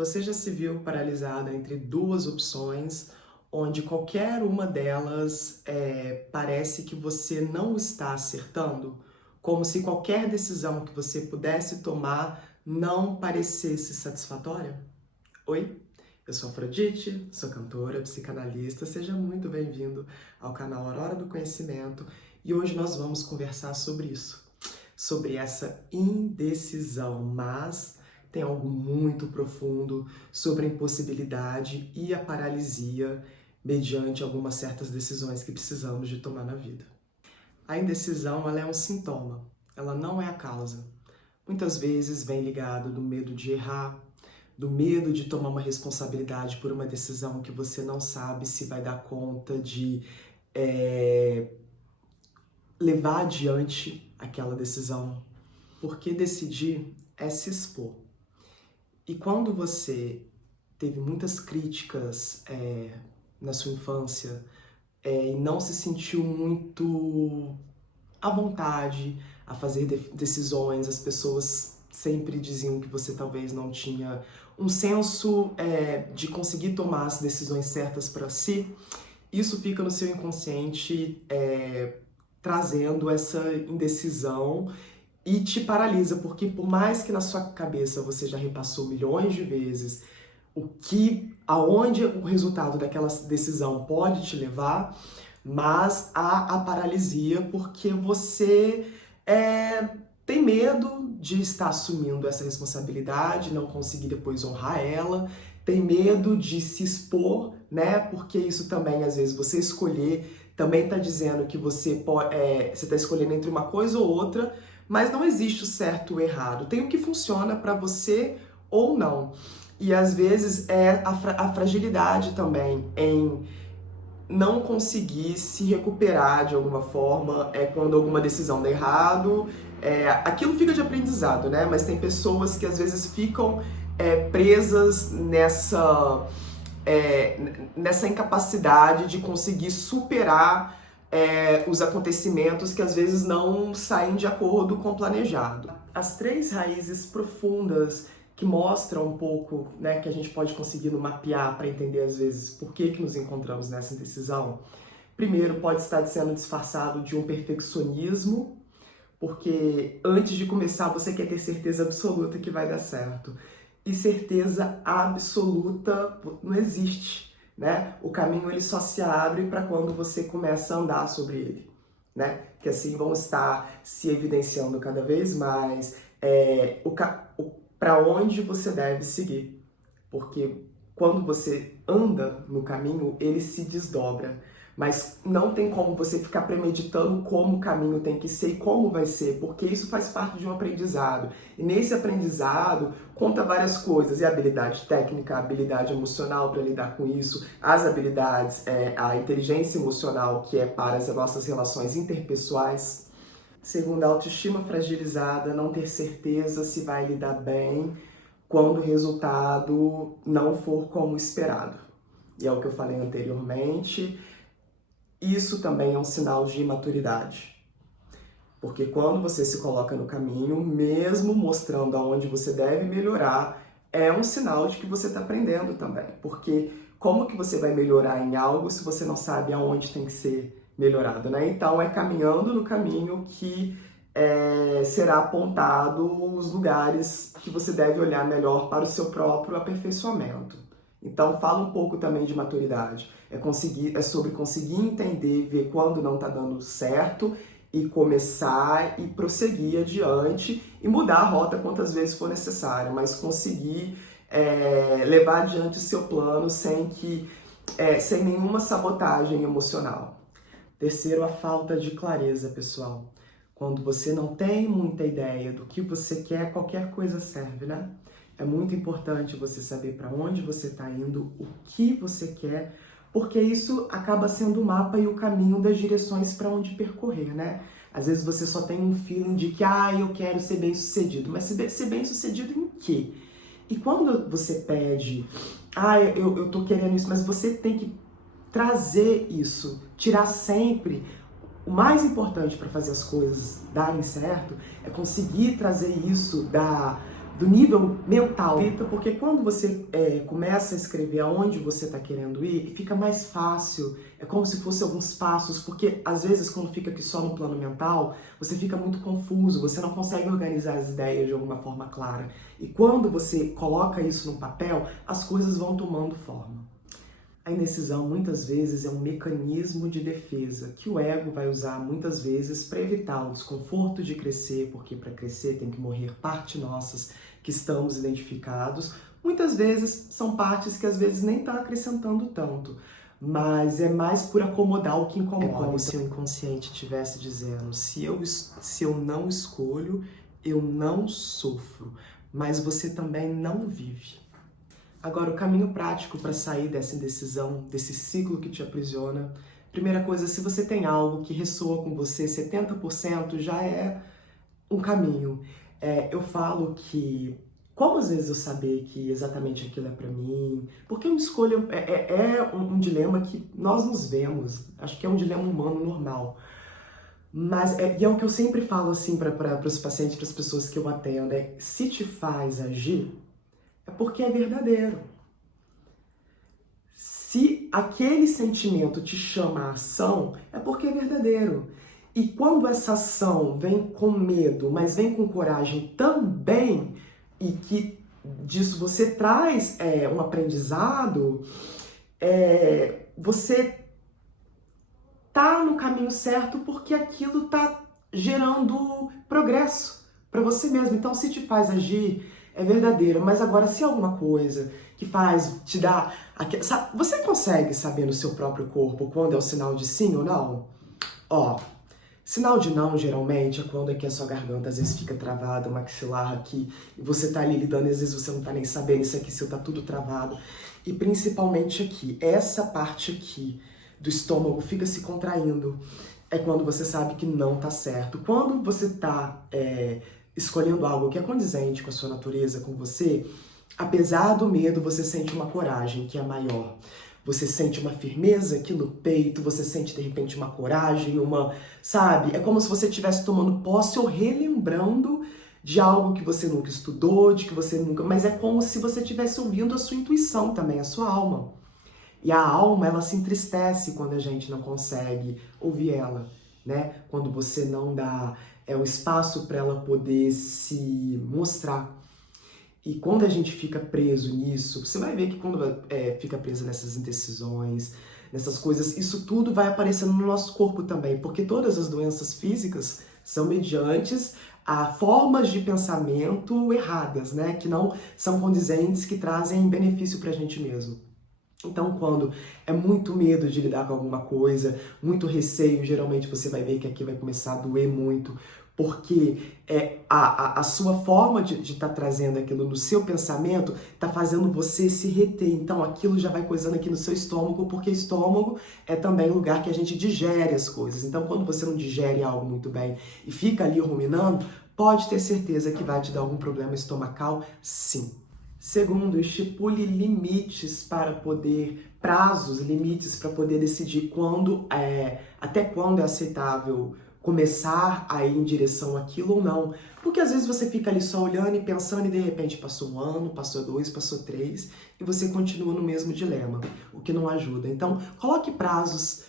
Você já se viu paralisada entre duas opções, onde qualquer uma delas parece que você não está acertando? Como se qualquer decisão que você pudesse tomar não parecesse satisfatória? Oi, eu sou Afrodite, sou cantora, psicanalista, seja muito bem-vindo ao canal Aurora do Conhecimento e hoje nós vamos conversar sobre isso, sobre essa indecisão, mas tem algo muito profundo sobre a impossibilidade e a paralisia mediante algumas certas decisões que precisamos de tomar na vida. A indecisão, ela é um sintoma, ela não é a causa. Muitas vezes vem ligado do medo de errar, do medo de tomar uma responsabilidade por uma decisão que você não sabe se vai dar conta de levar adiante aquela decisão. Porque decidir é se expor. E quando você teve muitas críticas na sua infância e não se sentiu muito à vontade a fazer decisões, as pessoas sempre diziam que você talvez não tinha um senso de conseguir tomar as decisões certas para si, isso fica no seu inconsciente trazendo essa indecisão e te paralisa, porque por mais que na sua cabeça você já repassou milhões de vezes aonde o resultado daquela decisão pode te levar, mas há a paralisia porque você tem medo de estar assumindo essa responsabilidade, não conseguir depois honrar ela, tem medo de se expor, né? Porque isso também, às vezes, você escolher, também está dizendo que você está escolhendo entre uma coisa ou outra, mas não existe o certo ou o errado. Tem o que funciona para você ou não. E às vezes é a fragilidade também em não conseguir se recuperar de alguma forma quando alguma decisão dá errado. Aquilo fica de aprendizado, né? Mas tem pessoas que às vezes ficam presas nessa incapacidade de conseguir superar os acontecimentos que às vezes não saem de acordo com o planejado. As três raízes profundas que mostram um pouco, né, que a gente pode conseguir mapear para entender às vezes por que nos encontramos nessa indecisão. Primeiro, pode estar sendo disfarçado de um perfeccionismo, porque antes de começar você quer ter certeza absoluta que vai dar certo. E certeza absoluta não existe, né? O caminho ele só se abre para quando você começa a andar sobre ele, né? Que assim vão estar se evidenciando cada vez mais para onde você deve seguir. Porque quando você anda no caminho, ele se desdobra. Mas não tem como você ficar premeditando como o caminho tem que ser e como vai ser, porque isso faz parte de um aprendizado. E nesse aprendizado, conta várias coisas. E a habilidade técnica, a habilidade emocional para lidar com isso, as habilidades, a inteligência emocional, que é para as nossas relações interpessoais. Segundo, a autoestima fragilizada, não ter certeza se vai lidar bem quando o resultado não for como esperado. E é o que eu falei anteriormente, isso também é um sinal de imaturidade. Porque quando você se coloca no caminho, mesmo mostrando aonde você deve melhorar, é um sinal de que você está aprendendo também. Porque como que você vai melhorar em algo se você não sabe aonde tem que ser melhorado, né? Então é caminhando no caminho que será apontado os lugares que você deve olhar melhor para o seu próprio aperfeiçoamento. Então fala um pouco também de maturidade. É sobre conseguir entender, ver quando não está dando certo e começar e prosseguir adiante e mudar a rota quantas vezes for necessário, mas conseguir levar adiante o seu plano sem nenhuma sabotagem emocional. Terceiro, a falta de clareza, pessoal. Quando você não tem muita ideia do que você quer, qualquer coisa serve, né? É muito importante você saber para onde você está indo, o que você quer, porque isso acaba sendo o mapa e o caminho das direções para onde percorrer, né? Às vezes você só tem um feeling de que, eu quero ser bem-sucedido, mas ser bem-sucedido em quê? E quando você pede, eu tô querendo isso, mas você tem que trazer isso, tirar sempre. O mais importante para fazer as coisas darem certo é conseguir trazer isso do nível mental. Porque quando você começa a escrever aonde você está querendo ir, fica mais fácil, é como se fosse alguns passos, porque às vezes quando fica aqui só no plano mental, você fica muito confuso, você não consegue organizar as ideias de alguma forma clara. E quando você coloca isso no papel, as coisas vão tomando forma. A indecisão muitas vezes é um mecanismo de defesa que o ego vai usar muitas vezes para evitar o desconforto de crescer, porque para crescer tem que morrer partes nossas que estamos identificados. Muitas vezes são partes que às vezes nem está acrescentando tanto, mas é mais por acomodar o que incomoda. É como se o inconsciente estivesse dizendo, se eu não escolho, eu não sofro, mas você também não vive. Agora, o caminho prático para sair dessa indecisão, desse ciclo que te aprisiona, primeira coisa, se você tem algo que ressoa com você, 70% já é um caminho. Eu falo que, como às vezes eu saber que exatamente aquilo é para mim, porque uma escolha é um dilema que nós nos vemos, acho que é um dilema humano normal. Mas, e é o que eu sempre falo assim para os pacientes, para as pessoas que eu atendo, se te faz agir, é porque é verdadeiro. Se aquele sentimento te chama a ação, é porque é verdadeiro. E quando essa ação vem com medo, mas vem com coragem também, e que disso você traz um aprendizado, você tá no caminho certo porque aquilo tá gerando progresso para você mesmo. Então, se te faz agir, é verdadeiro. Mas agora, se é alguma coisa que te dá... Você consegue saber no seu próprio corpo quando é o sinal de sim ou não? Sinal de não, geralmente, é quando aqui a sua garganta às vezes fica travada, o maxilar aqui, e você tá ali lidando, e às vezes você não tá nem sabendo, isso aqui seu tá tudo travado. E principalmente aqui, essa parte aqui do estômago fica se contraindo. É quando você sabe que não tá certo. Quando você tá escolhendo algo que é condizente com a sua natureza, com você, apesar do medo, você sente uma coragem que é maior. Você sente uma firmeza aqui no peito, você sente de repente uma coragem, sabe? É como se você estivesse tomando posse ou relembrando de algo que você nunca estudou, de que você nunca... Mas é como se você estivesse ouvindo a sua intuição também, a sua alma. E a alma, ela se entristece quando a gente não consegue ouvir ela, né? Quando você não dá o espaço para ela poder se mostrar. E quando a gente fica preso nisso, você vai ver que quando fica preso nessas indecisões, nessas coisas, isso tudo vai aparecendo no nosso corpo também, porque todas as doenças físicas são mediantes a formas de pensamento erradas, né? Que não são condizentes, que trazem benefício pra gente mesmo. Então, quando é muito medo de lidar com alguma coisa, muito receio, geralmente você vai ver que aqui vai começar a doer muito, porque a sua forma de estar trazendo aquilo no seu pensamento está fazendo você se reter. Então, aquilo já vai coisando aqui no seu estômago, porque estômago é também lugar que a gente digere as coisas. Então, quando você não digere algo muito bem e fica ali ruminando, pode ter certeza que vai te dar algum problema estomacal, sim. Segundo, estipule limites para poder, prazos, limites para poder decidir até quando é aceitável começar a ir em direção àquilo ou não. Porque às vezes você fica ali só olhando e pensando e de repente passou 1 ano, passou 2, passou 3 e você continua no mesmo dilema, o que não ajuda. Então, coloque prazos,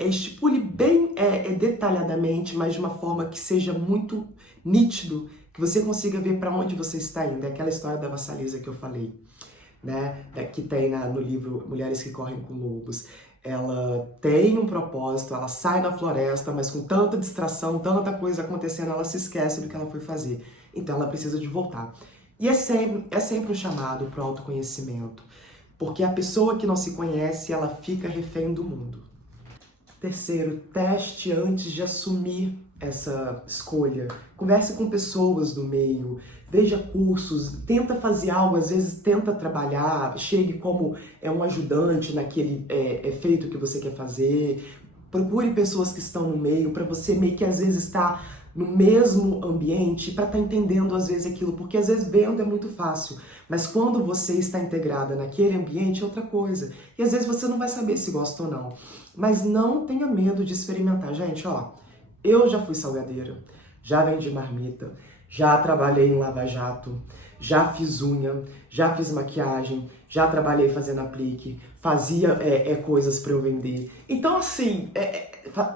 estipule bem detalhadamente, mas de uma forma que seja muito nítido, que você consiga ver para onde você está indo. É aquela história da Vassalisa que eu falei, né? Que tem no livro Mulheres que Correm com Lobos. Ela tem um propósito, ela sai na floresta, mas com tanta distração, tanta coisa acontecendo, ela se esquece do que ela foi fazer. Então ela precisa de voltar. E é sempre um chamado para o autoconhecimento, porque a pessoa que não se conhece, ela fica refém do mundo. Terceiro, teste antes de assumir essa escolha. Converse com pessoas do meio, veja cursos, tenta fazer algo, às vezes tenta trabalhar, chegue como um ajudante naquele efeito que você quer fazer. Procure pessoas que estão no meio, para você meio que às vezes estar no mesmo ambiente, para estar entendendo às vezes aquilo, porque às vezes vendo é muito fácil, mas quando você está integrada naquele ambiente é outra coisa. E às vezes você não vai saber se gosta ou não. Mas não tenha medo de experimentar. Gente, eu já fui salgadeira, já vendi marmita, Já trabalhei em Lava Jato, já fiz unha, já fiz maquiagem, já trabalhei fazendo aplique, fazia coisas para eu vender. Então, assim,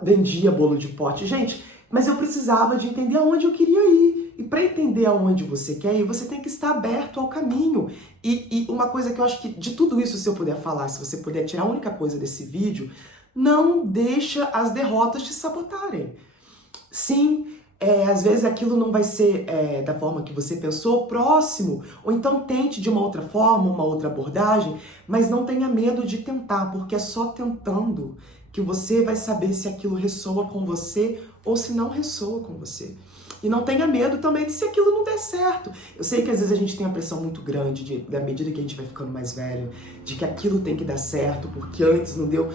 vendia bolo de pote. Gente, mas eu precisava de entender aonde eu queria ir. E para entender aonde você quer ir, você tem que estar aberto ao caminho. E uma coisa que eu acho que de tudo isso, se eu puder falar, se você puder tirar a única coisa desse vídeo, não deixa as derrotas te sabotarem. Sim, às vezes aquilo não vai ser da forma que você pensou, próximo, ou então tente de uma outra forma, uma outra abordagem, mas não tenha medo de tentar, porque é só tentando que você vai saber se aquilo ressoa com você ou se não ressoa com você. E não tenha medo também de se aquilo não der certo. Eu sei que às vezes a gente tem a pressão muito grande, da medida que a gente vai ficando mais velho, de que aquilo tem que dar certo, porque antes não deu.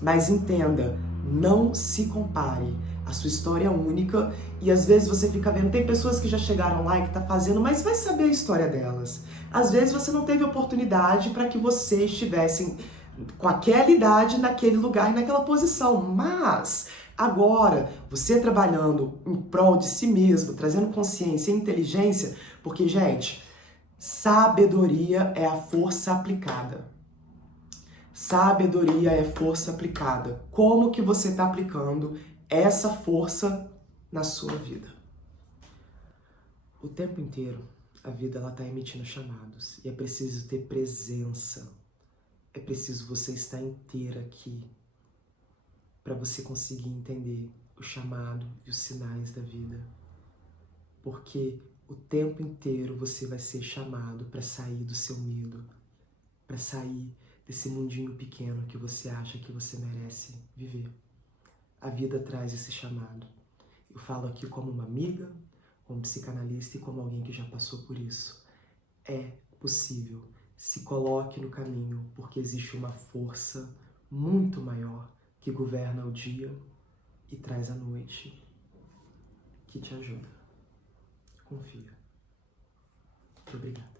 Mas entenda, não se compare. A sua história é única e às vezes você fica vendo, tem pessoas que já chegaram lá e que tá fazendo, mas vai saber a história delas. Às vezes você não teve oportunidade para que você estivesse com aquela idade, naquele lugar e naquela posição, mas agora você trabalhando em prol de si mesmo, trazendo consciência e inteligência, porque, gente, sabedoria é a força aplicada. Sabedoria é força aplicada. Como que você está aplicando essa força na sua vida? O tempo inteiro, a vida ela está emitindo chamados e é preciso ter presença. É preciso você estar inteira aqui para você conseguir entender o chamado e os sinais da vida. Porque o tempo inteiro você vai ser chamado para sair do seu medo, para sair desse mundinho pequeno que você acha que você merece viver. A vida traz esse chamado. Eu falo aqui como uma amiga, como psicanalista e como alguém que já passou por isso. É possível. Se coloque no caminho, porque existe uma força muito maior que governa o dia e traz a noite, que te ajuda. Confia. Muito obrigado.